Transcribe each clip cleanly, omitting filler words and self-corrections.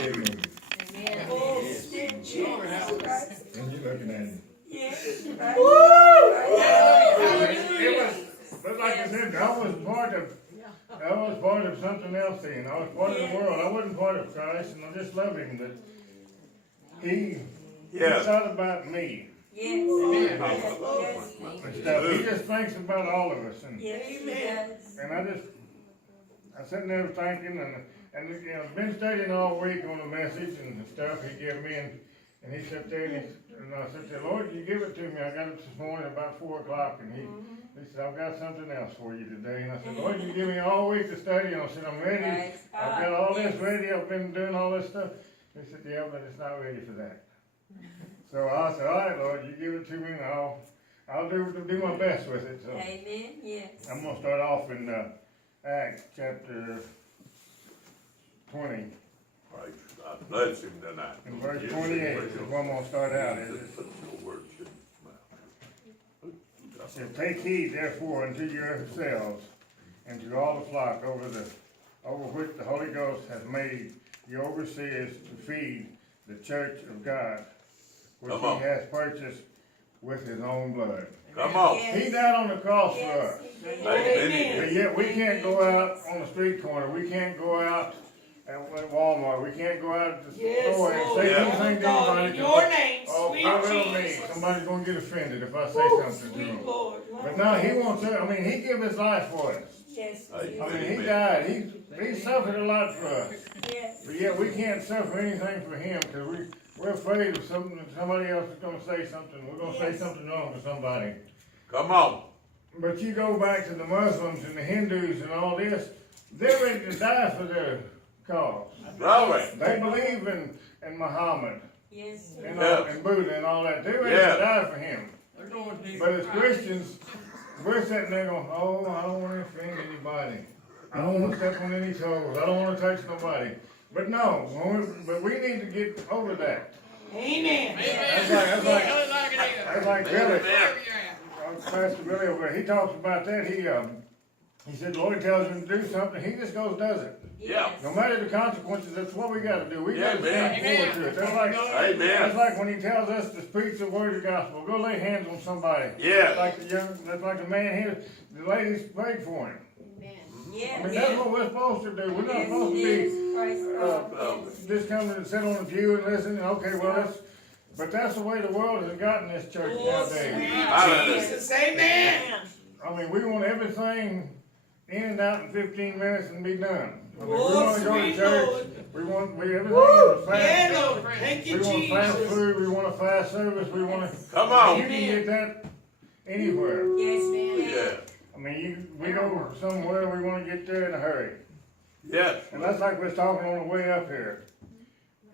dead movie. Amen. Oh, stick Jesus Christ. And you looking at him. Yes. It was, but like I said, I was part of something else then. I was part of the world. I wasn't part of Christ, and I just love him that he thought about me Yes. and stuff. He just thinks about all of us. And Yes. And I sitting there thinking, and you know, been studying all week on the message and the stuff he gave me, and he sat there and I said, Lord, you give it to me. I got it this morning about 4 o'clock, and he said, I've got something else for you today. And I said, Lord, you give me all week to study. And I said, I'm ready. I've got all this ready. I've been doing all this stuff. He said, yeah, but it's not ready for that. So I said, all right, Lord, you give it to me, and I'll do my best with it. So Amen. Yes. I'm going to start off in Acts chapter 20. I bless him tonight. In verse 28 is where I'm going to start out. It says, take heed therefore unto yourselves and to all the flock over which the Holy Ghost has made you overseers to feed the church of God, which he has purchased with his own blood. Come on. He died on the cross for us. Amen. But yet we can't go out on the street corner. We can't go out at Walmart. We can't go out at the store and say anything to anybody. Your name, Oh, sweet I will me. Jesus. Somebody's going to get offended if I say something to him. But no, he wants to. I mean, he gave his life for us. Yes. I mean, he died. He suffered a lot for us. Yes. But yet we can't suffer anything for him because we're afraid of somebody else is going to say something. We're going to say something wrong to somebody. Come on. But you go back to the Muslims and the Hindus and all this, they're ready to die for their cause. Glory. They believe in Muhammad Yes. and Buddha and all that. They're ready to die for him. But as Christians, we're sitting there going, oh, I don't want to offend anybody. I don't want to step on any toes. I don't want to touch nobody. But no, but we need to get over that. Amen. That's like Billy. Pastor Billy over there, he talks about that. He said, the Lord tells him to do something, he just goes does it. Yeah. No matter the consequences, that's what we got to do. We got to stand forward to it. Amen. That's like when he tells us to preach the word of the gospel. Go lay hands on somebody. Yeah. That's like the man here. The ladies prayed for him. Yes. I mean, that's what we're supposed to do. We're not supposed to be just coming and sit on the pew and listen. Okay, well, but that's the way the world has gotten this church nowadays. Jesus, amen. I mean, we want everything in and out in 15 minutes and be done. I mean, we want to go to church. We everything is fast. Yeah, Lord. Thank you, We want fast Jesus. food. We want a fast service. We want to. Come on. You can get that anywhere. Yes. Yeah. I mean, we go somewhere. We want to get there in a hurry. Yes. And that's like we was talking on the way up here.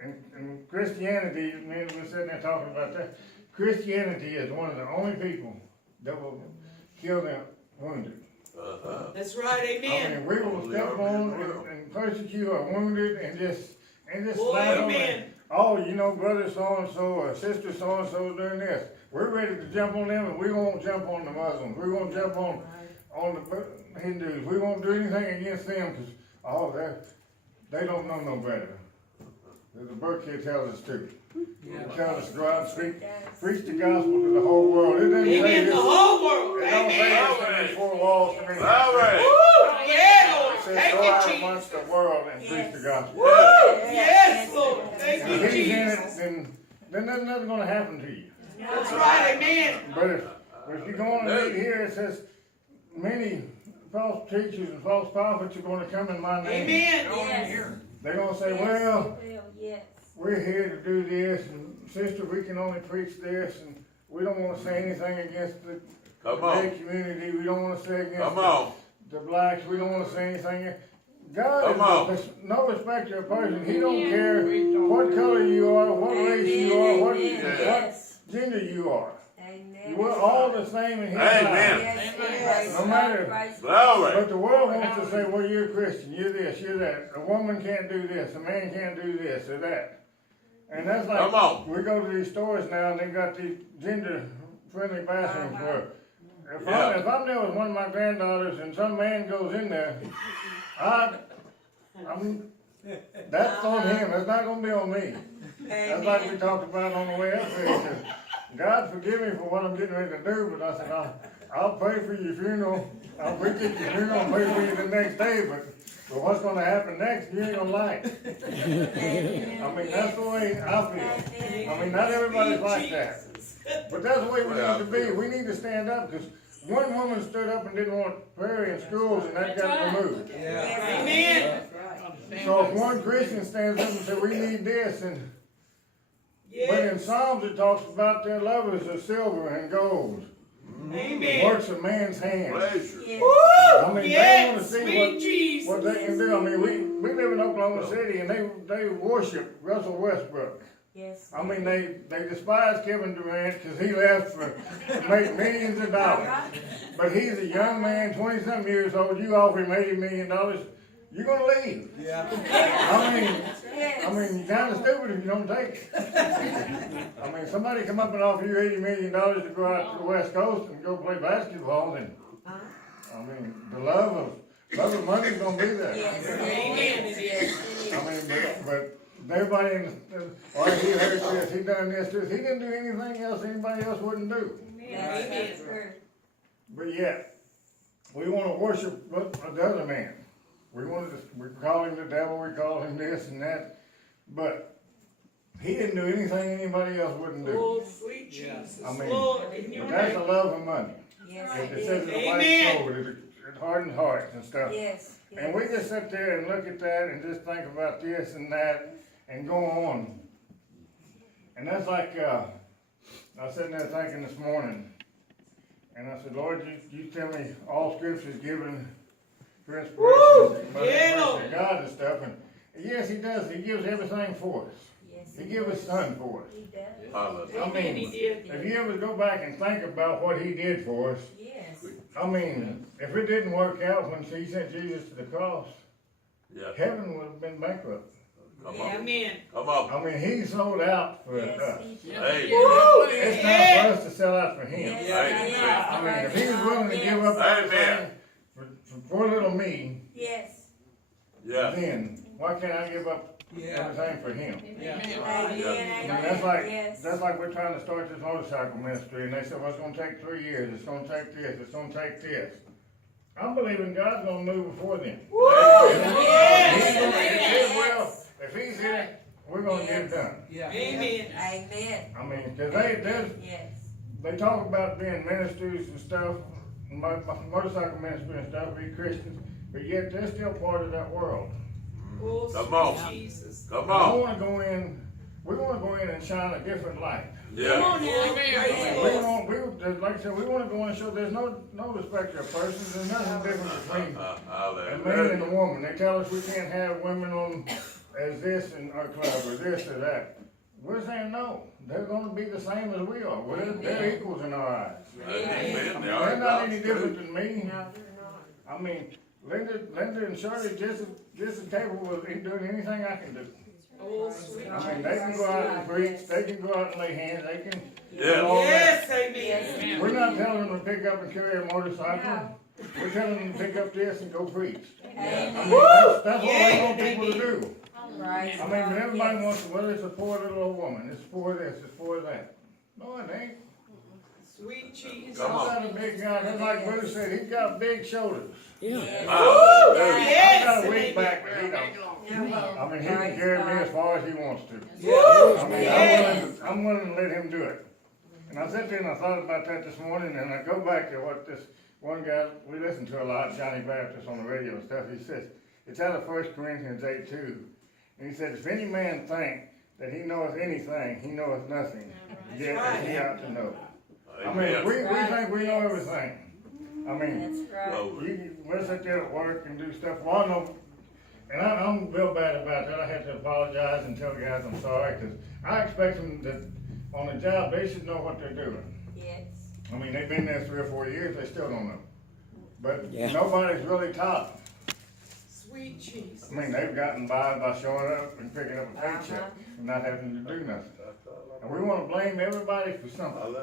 And Christianity, man, we're sitting there talking about that. Christianity is one of the only people that will kill them wounded. That's right, I amen. mean, we will step on and persecute our wounded and just Oh, slap them. amen. Oh, you know, brother so-and-so or sister so-and-so is doing this. We're ready to jump on them, and we won't jump on the Muslims. We won't jump on the Hindus. We won't do anything against them because, they don't know no better. The Burke kid tells us to. He tells us to go out and preach the gospel to the whole world. It doesn't say Amen. this. The whole world. It don't say Amen. this in these 4 walls to me. Glory. Woo! Yeah, Lord. It says Thank go out you, amongst Jesus. the world and preach the gospel. Woo! Yes, Lord. Thank If you, he's in it, Jesus. then there's nothing going to happen to you. That's right, amen. But if you go on and read here, it says many false teachers and false prophets are going to come in my name. Amen. Yes. They're going to say, well, Yes. we're here to do this, and sister, we can only preach this, and we don't want to say anything against the Come gay on. community. We don't want to say against Come on. the blacks. We don't want to say anything. God Come on. is no respecter of person. He don't care what color you are, what race you are, what gender you are. Amen. We're all the same in His Amen. eyes. Yes. No matter. Glory. But the world wants to say, well, you're a Christian, you're this, you're that. A woman can't do this, a man can't do this or that. And that's like, Come on. we go to these stores now and they've got these gender-friendly bathrooms where if I'm there with one of my granddaughters and some man goes in there, That's on him, that's not gonna be on me. That's like we Amen. talked about on the way up there. He said, God forgive me for what I'm getting ready to do, but I said, I'll pray for your funeral. I'll preach at your funeral and pray for you the next day, but what's gonna happen next, you ain't gonna like. I mean, that's the way I feel. I mean, not everybody's like that. But that's the way we need to be. We need to stand up, because one woman stood up and didn't want prayer in schools, and that got removed. Amen. So if one Christian stands up and says, we need this, and but in Yes. Psalms it talks about their lovers are silver and gold, Amen. works of man's hands. Pleasure. Yes. Woo! I mean, they Yes, wanna see sweet Jesus. what they can do. I mean, we live in Oklahoma City, and they worship Russell Westbrook. Yes. I mean, they despise Kevin Durant because he left to make millions of dollars. But he's a young man, 20-something years old. You offer him $80 million, you're gonna leave. I mean, you're kind of stupid if you don't take it. I mean, somebody come up and offer you $80 million to go out to the West Coast and go play basketball, then, I mean, the love of money's gonna be there. Yes. Amen. Yes. I mean, but everybody in or he heard this, he done this, this. He didn't do anything else anybody else wouldn't do. That's true. But yet, we want to worship the other man. We call him the devil, we call him this and that, but he didn't do anything anybody else wouldn't do. Oh, sweet Jesus. I mean, Lord, in your But that's the name. love of money. Yes. It says in the Amen. white code, it hardens hearts and stuff. Yes. And we just sit there and look at that and just think about this and that and go on. And that's like, I was sitting there thinking this morning, and I said, Lord, you tell me all scripture is given for inspiration by the Yeah, grace Lord. of God and stuff. And yes, he does. He gives everything for us. Yes. He gives his son for us. He does. Hallelujah. I Amen, he mean, did. if you ever go back and think about what he did for us, Yes. I mean, if it didn't work out when he sent Jesus to the cross, Yeah. heaven would have been bankrupt. Come on. Amen. Come on. I mean, he sold out for Yes. us. He did. Hey. Woo! It's Yeah. time for us to sell out for him. Yes. Yes. I mean, if he was willing to give up Amen. everything for poor little me, Yes. Yeah. then why can't I give up everything for him? Amen. I mean, that's Yes. like we're trying to start this motorcycle ministry, and they said, well, it's gonna take 3 years, it's gonna take this, it's gonna take this. I'm believing God's gonna move before them. Woo! He's gonna- Yes. if he's in it, we're gonna get it done. Amen. Amen. I mean, cause Yes. they talk about being ministers and stuff, motorcycle ministry and stuff, be Christians, but yet they're still part of that world. Oh, Come sweet on. Jesus. Come I on. wanna go in, we wanna go in and shine a different light. Yeah. Oh, Like I said, we wanna go in and show there's no respect of persons, there's nothing different between a man and a Hallelujah. woman. They tell us we can't have women on as this in our club or this or that. We're saying no, they're gonna be the same as we are, they're equals in our eyes. Amen. They They're are not any God's different truth. than me. No, they're not. I mean, Linda and Shirley just as capable of doing anything I can do. Oh, sweet I mean, they can go out and preach, they can go out and lay hands, they can do Yeah. all that. Yes, amen. Yes. We're not telling them to pick up and carry a motorcycle. We're telling them to pick up this and go preach. I Amen. mean, that's what we want people to do. Right. I mean, but everybody wants to, well, it's a poor little old woman, it's for this, it's for that. No, it ain't. Sweet Jesus. Come on. I've got a big guy, just like Bruce said, he's got big shoulders. Yes. Hallelujah. I've Yes, got a amen. weak back, but he don't. I mean, he can Praise carry me God. as far as he wants to. Woo! I mean, Yes. I'm willing to let him do it. And I sat there and I thought about that this morning, and I go back to what this one guy, we listen to a lot, Johnny Baptist on the radio and stuff, he says, it's out of 1 Corinthians 8:2. And he said, if any man think that he knoweth anything, he knoweth nothing, yet right. he ought to know. I mean, Amen. we think we know everything. I mean, That's right. we'll sit there at work and do stuff, well, I know, and I'm real bad about that, I had to apologize and tell guys I'm sorry, because I expect them that on the job, they should know what they're doing. Yes. I mean, they've been there 3 or 4 years, they still don't know. But Yeah. nobody's really taught them. Sweet Jesus. I mean, they've gotten by showing up and picking up a paycheck and not having to do nothing. And we wanna blame everybody for something,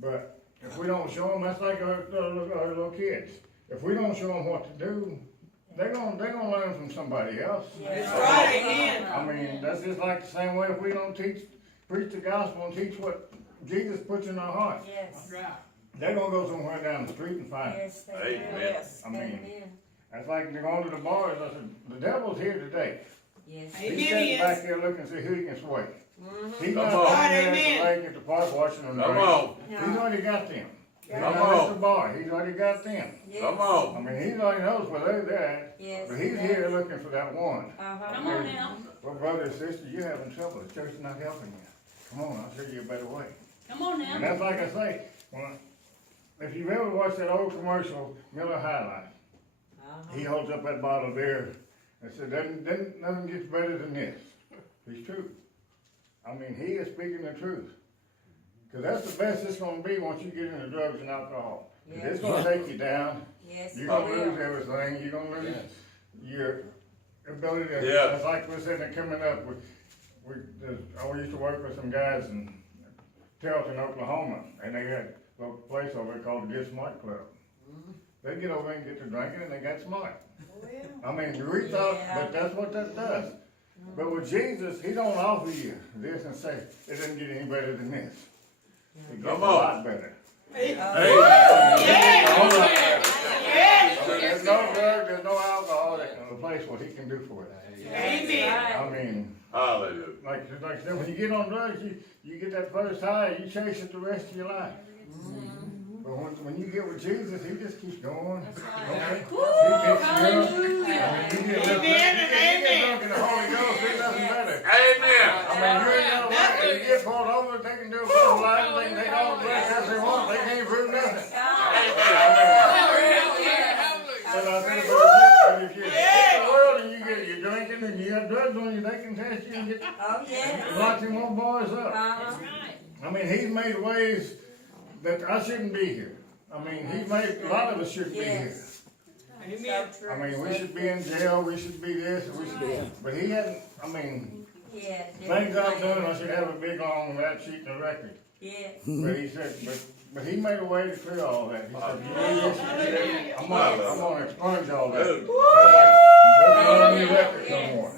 but if we don't show them, that's like our little kids. If we don't show them what to do, they're gonna learn from somebody else. Yes. That's right, amen. I mean, that's just like the same way if we don't preach the gospel and teach what Jesus puts in our hearts. Yes. Right. They're gonna go somewhere down the street and find it. Yes, they Amen. will. Yes. I mean, Amen. that's like they're going to the bars. I said, the devil's here today. Yes. Amen. He's sitting back there looking to see who he can sway. Mhm. He's Come not on. sitting there at Amen. the lake at the park watching them Come drink. on, He's already got them. He's Come not on. at the bar. He's already got them. Yes. come I on. mean, he already knows where they're at. Yes. But he's here looking for that one. Uh-huh. Come on now. Well, brother and sister, you're having trouble. The church is not helping you. Come on, I'll show you a better way. Come on And now. that's like I say, if you've ever watched that old commercial, Miller High Life, Uh-huh. he holds up that bottle of beer and said, nothing gets better than this. He's true. I mean, he is speaking the truth. Cause that's the best it's gonna be once you get into drugs and alcohol. 'Cause it's gonna take you down. Yes, You're it gonna will. lose everything. You're gonna lose your ability to, Yeah. it's like we're sitting there coming up, I used to work with some guys in Telton, Oklahoma, and they had a little place over there called the Get Smart Club. They get over there and get to drinking and they got smart. I mean, we thought, Yeah. but that's what that does. But with Jesus, he don't offer you this and say, it doesn't get any better than this. It gets Come a on. lot better. Hey, I mean, there's no drug, there's no alcohol that can replace what he can do for you. Amen. I mean, hallelujah. like I said, when you get on drugs, you get that first high, you chase it the rest of your life. But when you get with Jesus, he just keeps going. Okay. He gets you up. I mean, you get drunk in the Holy Ghost, there's nothing better. Amen. I mean, you ain't gotta work. If you get pulled over, they can do a full life, they can take all the drugs as they want, they can't prove nothing. But I said, but if you're in the world and you're drinking and you have drugs on you, they can test you and get Oh, yes. lots of more bars up. Uh-huh. I mean, he's made ways that I shouldn't be here. I mean, he's made, a lot of us shouldn't be here. Yes. Amen. So true. I mean, we so should be true. in jail, we should be this, we should be, but he hadn't, I mean, Yeah. things I've done, I should have a big long rap sheet and a record. Yes. But he said, but he made a way to clear all that. He said, you need this, you said, I'm gonna expunge all that. Good. There's no new records no more.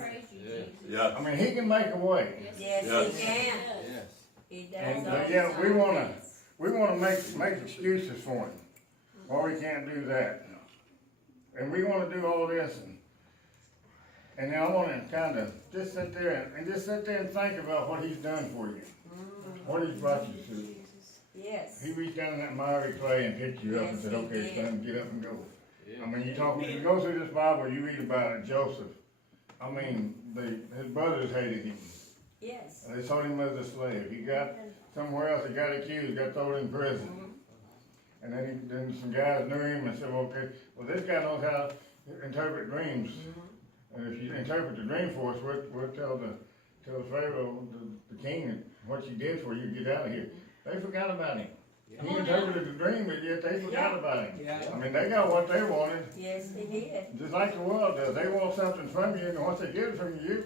Yeah, I mean, he can make a way. Yes, Yes. he can. He does. And, all the yeah, we time. wanna make excuses for him. Why we can't do that. And we wanna do all this and then I wanna kinda just sit there and think about what he's done for you. What he's brought you through. Yes. He reached down in that miry clay and picked you up and Yes, said, he okay, did. son, get up and go. I mean, when you go through this Bible, you read about it, Joseph. I mean, his brothers hated him. Yes. They sold him as a slave. He got somewhere else, he got accused, got thrown in prison. And then some guys knew him and said, okay, well, this guy knows how to interpret dreams. And if you interpret the dream for us, we'll tell the Pharaoh, the king, what you did for you, get out of here. They forgot about him. He interpreted the dream, but yet they forgot about him. Yeah. I mean, they got what they wanted, Yes, he did. just like the world does. They want something from you, and once they get it from you,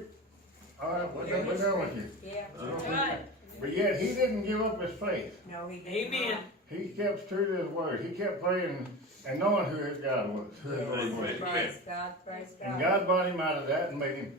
all right, we're done with you. Yeah. Right. But yet, he didn't give up his faith. No, he did Amen. not. He kept true to his word. He kept praying and knowing who his God was, who his Lord was. Yes. Praise God, praise And God. God brought him out of that and made him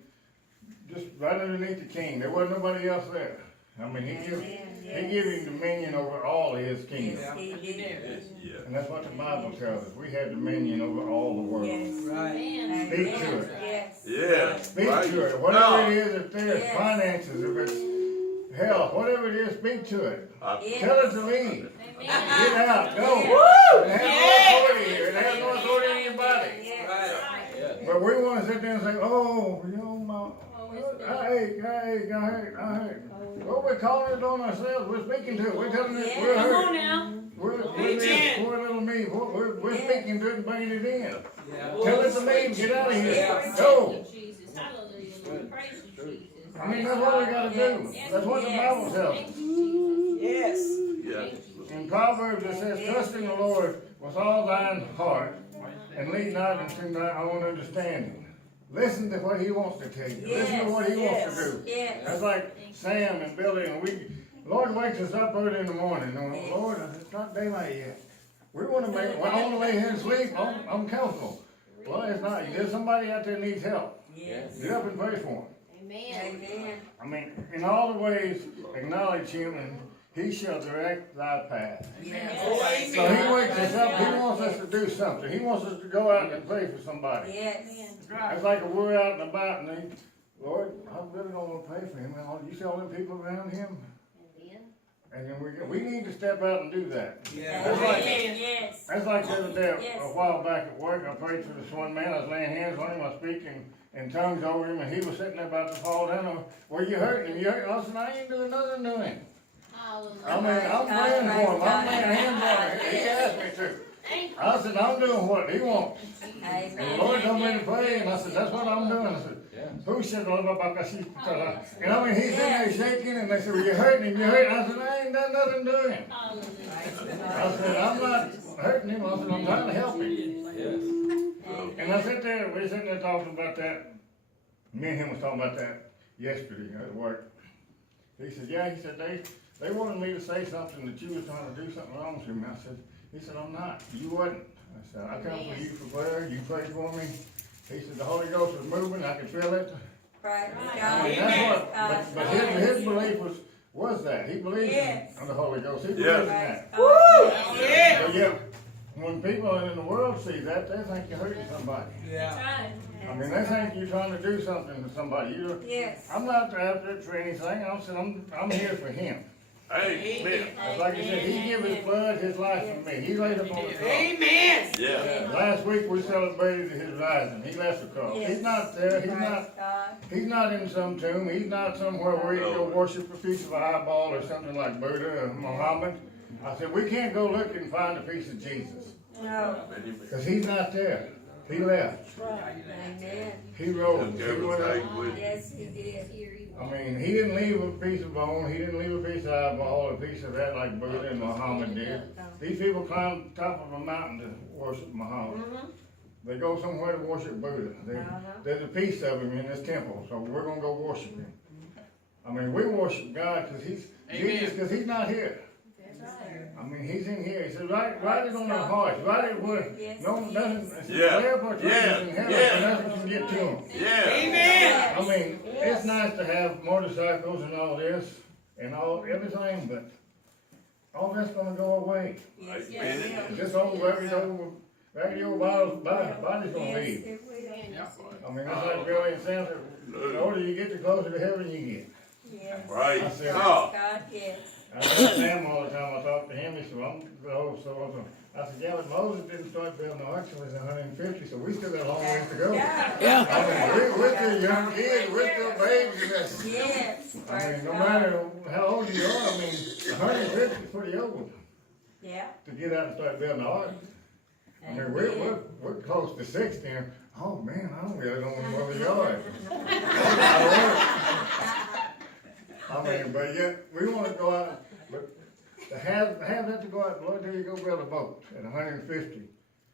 just right underneath the king. There wasn't nobody else there. I mean, he gave him dominion over all of his kingdom. Yes, he did. yeah. And that's what the Bible tells us. We have dominion over all the world. Yes. Right. Man. Speak to it. Yes. Yeah. Speak Right. to it. Whatever No. it is, if there's Yes. finances, if it's health, whatever it is, speak to it. Yes. Tell it to leave. Amen. Get out. Go. Yes. It has no authority here. It has no authority in your body. Yes. Right. But we want to sit there and say, oh, you know, I hate. Well, we're calling it on ourselves. We're speaking to it. We're telling it. We're Come on hurt. now. We're Amen. this poor little me. We're Yeah. speaking to it and bringing it in. Yeah. Tell it to leave. Get out of here. Yeah. Go. Jesus. Hallelujah. Lord. Praise you, Jesus. I mean, that's what we got to do. Yes. That's what the Bible tells us. Thank you, Jesus. Yes. Yeah. In Proverbs it says, trust in the Lord with all thine heart and lean not into thine own understanding. Listen to what he wants to tell you. Listen to what he wants to do. Yes. That's like Sam and Billy and Lord wakes us up early in the morning. And, Lord, it's not daylight yet. We want to I want to lay here and sleep. I'm comfortable. Well, it's not, there's somebody out there needs help. Yes. Get up and pray for him. Amen. Amen. I mean, in all the ways, acknowledge him and he shall direct thy path. Yes. Oh, amen. So he wakes us up, he wants us to do something. He wants us to go out and pray for somebody. Yes. That's right. It's like we're out and about and they, Lord, I really don't want to pray for him. And you see all the people around him? And then we need to step out and do that. Yeah. That's like, Amen. Yes. that's like the other day, Yes. a while back at work, I prayed for this one man, I was laying hands on him, I was speaking in tongues over him, and he was sitting there about to fall down. Well, you hurting him, you hurting him. I said, I ain't doing nothing to him. I mean, I'm praying for him, I'm laying hands on him, he asked me to. I said, I'm doing what he wants. And the Lord told me to pray, and I said, that's what I'm doing. I said, who said, and I mean, he's sitting there shaking, and they said, well, you hurting him, you hurting him. I said, I ain't done nothing to him. I said, I'm not hurting him, I said, I'm trying to help him. And I sat there, we were sitting there talking about that. Me and him was talking about that yesterday at work. He said, yeah, he said, they wanted me to say something that you was trying to do something wrong to me. I said, he said, I'm not. You wasn't. I said, I come for you for prayer. You prayed for me. He said, the Holy Ghost was moving. I could feel it. Praise I God. mean, that's what, but his belief was that. He believed Yes. in the Holy Ghost. He believed Yeah. in that. Woo! Yeah. But yeah, when people in the world see that, they think you're hurting somebody. Yeah. I mean, they think you're trying to do something to somebody. Yes. I'm not after it for anything. I'm here for him. Amen. Like I said, he gave his blood, his life for me. He laid up on the cross. Amen. Yeah. Last week we celebrated his rising. He left the cross. Yes. He's not there. Praise God. He's not in some tomb. He's not somewhere where you go worship a piece of an eyeball or something like Buddha or Muhammad. I said, we can't go look and find a piece of Jesus. No. Because he's not there. He left. Amen. He rose. He went up. Yes, he did. I mean, he didn't leave a piece of bone, he didn't leave a piece of eyeball, a piece of that like Buddha and Muhammad did. These people climb top of a mountain to worship Muhammad. They go somewhere to worship Buddha. There's a piece of him in this temple, so we're gonna go worship him. I mean, we worship God because he's Jesus, because he's not here. I mean, he's in here. He said, write it on our hearts. Write it where nothing. Yeah. Lay up our treasures in heaven, Yeah. so nothing can get to them. Yeah. Amen. I mean, it's nice to have motorcycles and all this and everything, but all that's gonna go away. Yes, Amen. This old raggedy old body's gonna Yes, leave. it will. I mean, that's like Billy and Sam said, the older you get, the closer to heaven you get. Yes. Praise Praise God. God, yes. I tell Sam all the time, I talk to him, he said, well, I'm old, so I said, yeah, but Moses didn't start building the ark until he was 150, so we still got a long ways to go. Yeah. I mean, we're still young kids, we're still babes in this. Yes. I Praise mean, no God. matter how old you are, I mean, 150 is pretty old Yeah. to get out and start building the ark. I mean, we're close to 60, and, oh man, I don't really want to mow the yard. I mean, but yet, we want to go out, but to have that to go out, Lord, there you go build a boat at 150.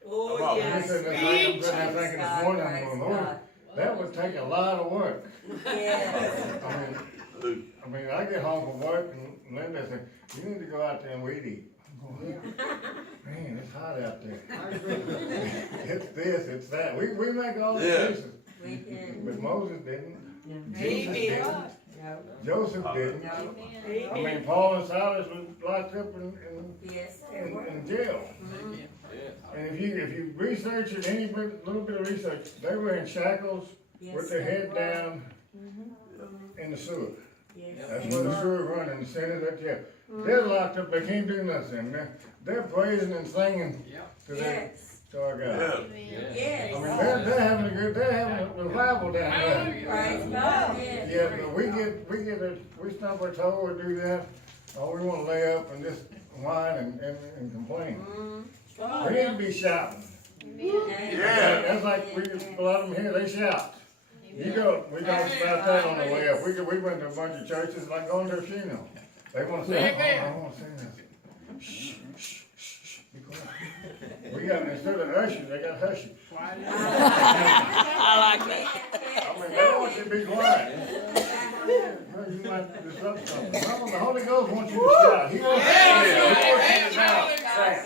Oh, Come on. You yes. said that, I'm Speech. sitting there thinking this morning, I'm going, Lord, that would take a lot of work. Yes. I mean, I get home from work and Linda said, you need to go out there and weed eat. I'm going, man, it's hot out there. It's this, it's that. We make all the Yeah. excuses. We did. But Moses didn't. Jesus didn't. Amen. No. Joseph didn't. No. I Amen. mean, Paul and Silas was locked up Yes, they were. in jail. And if you research it, any little bit of research, they were in shackles Yes, with their they head were. down in the sewer. Yes. That's where the sewer run in the center of that jail. They're locked up, they can't do nothing. They're praising and singing to Yes. our God. Yeah. Yes. I mean, they're having a revival down there. Praise God. Yes. Yeah, but we stump our toe or do that. Oh, we wanna lay up and just whine and complain. We need to be shouting. Yeah. That's like, a lot of them here, they shout. We talked about that on the way up. We went to a bunch of churches, like going to a funeral. They wanna say, oh, I wanna sing this. Shh, shh, shh, shh, be quiet. We got, instead of ushers, they got hushers. I like that. I mean, they want you to be quiet. Well, you might disrupt something. No, the Holy Ghost wants you to shout. He wants you to shout. Yes.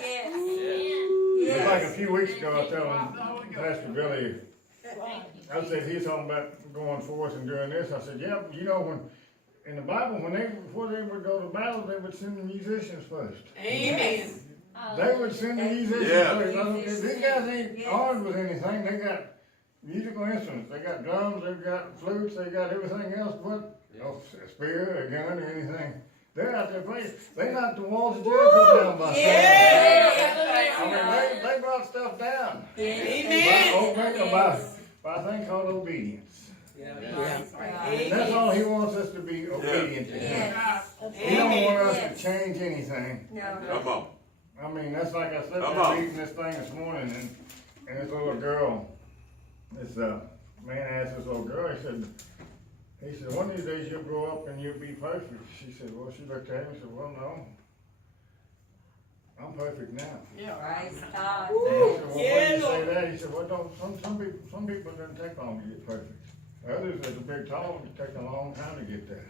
It's like a few weeks ago, I was telling Pastor Billy, Thank you. I said, he's talking about going forth and doing this. I said, yeah, you know, when, in the Bible, before they would go to battle, they would send the musicians first. Amen. They would send the musicians Yeah. first. I don't care. These guys ain't armed with anything. They got musical instruments. They got drums, they've got flutes, they got everything else but a spear, a gun, or anything. They're out there playing. They knocked the walls of Jericho down by Yes. I mean, they brought stuff down. Amen. By a thing called obedience. Praise God. And that's all he wants us to be obedient to him. Yes. He don't want us Yes. to change anything. No. Come on. I mean, that's like I said, Come I was on. reading this thing this morning, and this little girl, this man asked this little girl, he said, one of these days you'll grow up and you'll be perfect. She said, well, she looked at him and said, well, no, I'm perfect now. Praise God. He said, well, why Yeah, do you say Lord. that? He said, well, don't, some people it doesn't take long to get perfect. Others, there's a big tall, it takes a long time to get there.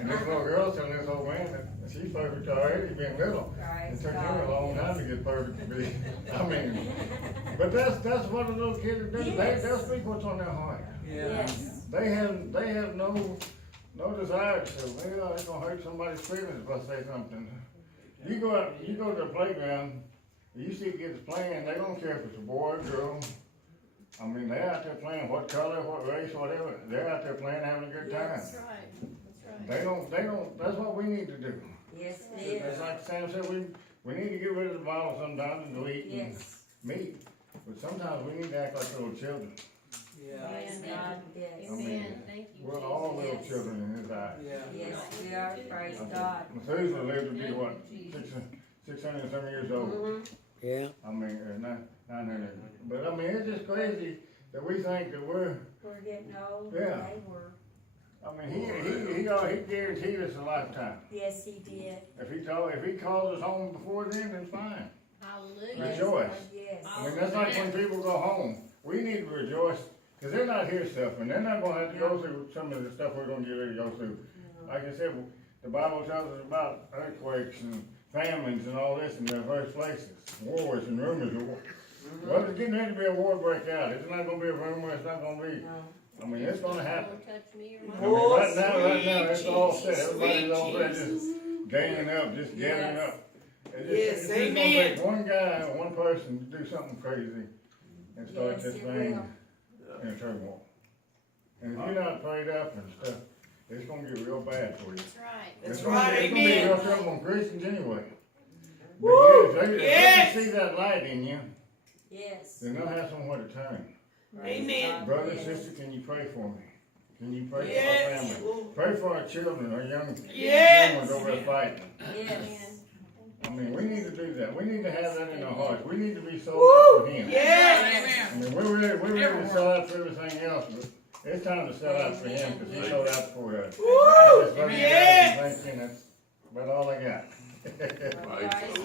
And this little girl telling this old man that she's perfect already, being little. It Praise took him a God. long time to get perfect to be. I mean, but that's what a little kid does. They'll speak what's on their heart. Yes. They have no desire to. It's gonna hurt somebody's feelings if I say something. You go to the playground, you see kids playing. They don't care if it's a boy or girl. I mean, they're out there playing, what color, what race, whatever. They're out there playing, having a good time. That's right, that's right. They don't. That's what we need to do. Yes, it It's is. like Sam said, we need to get rid of the bottle sometimes and delete and Yes. meat. But sometimes we need to act like little children. Praise God. Yes. Amen, thank you. We're all little Yes. children in his eyes. Yes, we are. Praise God. Methuselah lived to be what, 600 and some years old. Mhm. Yeah. I mean, 900. But I mean, it's just crazy that we think that we're. We're getting old. Yeah. They were. I mean, he guaranteed us a lifetime. Yes, he did. If he calls us home before then fine. Hallelujah. Rejoice. Yes. I mean, that's like when people go home. We need to rejoice, because they're not here suffering. They're not gonna have to go through some of the stuff we're gonna get ready to go through. Like I said, the Bible tells us about earthquakes and famines and all this in diverse places. Wars and rumors of war. Well, it's getting ready to be a war break out. It's not gonna be a rumor, it's not gonna be, No. I mean, it's gonna happen. Don't touch me or I my. mean, Oh, right now, it's all sweet set. Everybody's Jesus, all there sweet just ganging up, just gathering Yes. up. Yes, It's just gonna amen. take one guy, one person to do something crazy and start Yes, this it thing will. in a turmoil. And if you're not prayed up and stuff, it's gonna get real bad for you. That's right. That's It's gonna right, be- It's gonna be amen. real trouble on Christians anyway. But Woo, if they yes. can see that light in you, Yes. then they'll have somewhere to turn. Praise Amen. God. Brother, Yes. sister, can you pray for me? Can you pray for our Yes. family? Pray for our children, our young Yes. ones over there fighting. Yes. I mean, we need to do that. We need to have that in our hearts. We need to be sold Woo, out for Him. yes. I mean, we're ready to sell out for everything else, but it's time to sell out for Him, because He sold out for us. I Woo, just love you guys yes. and thank you, and that's about all I got. Praise the